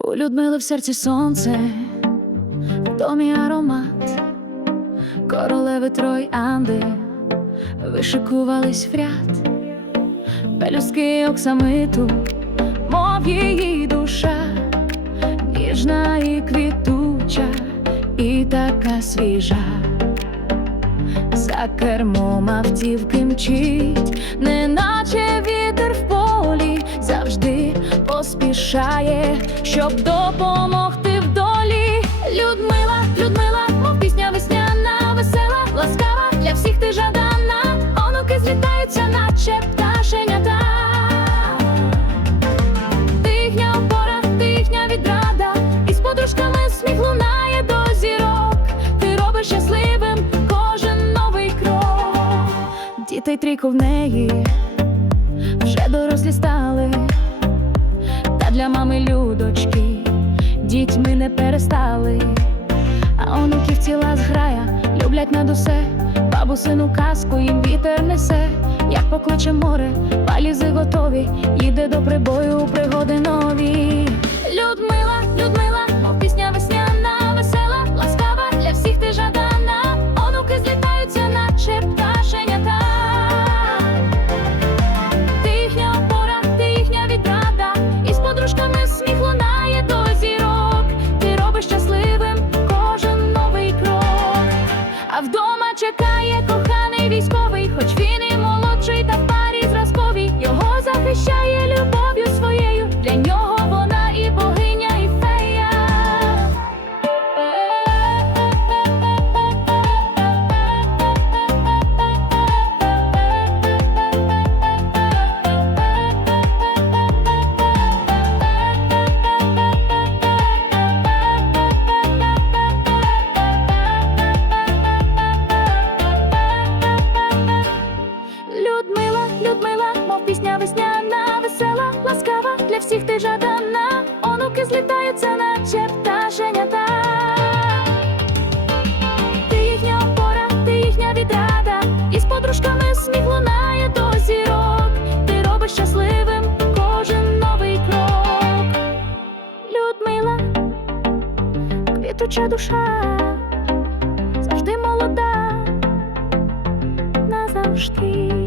У Людмили в серці сонце, в домі аромат, королеви троянди вишикувались в ряд, пелюстки оксамиту, мов її душа, ніжна і квітуча, і така свіжа. За кермом автівки мчить, неначе поспішає, щоб допомогти в долі. Людмила, Людмила, мов пісня весняна, весела, ласкава для всіх ти жадана. Онуки злітаються, наче пташенята. Ти їхня опора, ти їхня відрада, і з подружками сміх лунає до зірок. Ти робиш щасливим кожен новий крок. Дітей трійко в неї вже дорослі стали, дітьми не перестали. А онуків ціла зграя люблять над усе, бабусину казку їм вітер несе, як покличе море, валізи готові, їде до прибою пригоди нові. Людмила, Людмила, мов пісня весняна, весела, ласкава для всіх ти жадана. Онуки злітаються, наче пташенята. Ти їхня опора, ти їхня відрада, і з подружками сміх лунає до зірок. Ти робиш щасливим кожен новий крок. Людмила, квітуча душа, завжди молода назавжди.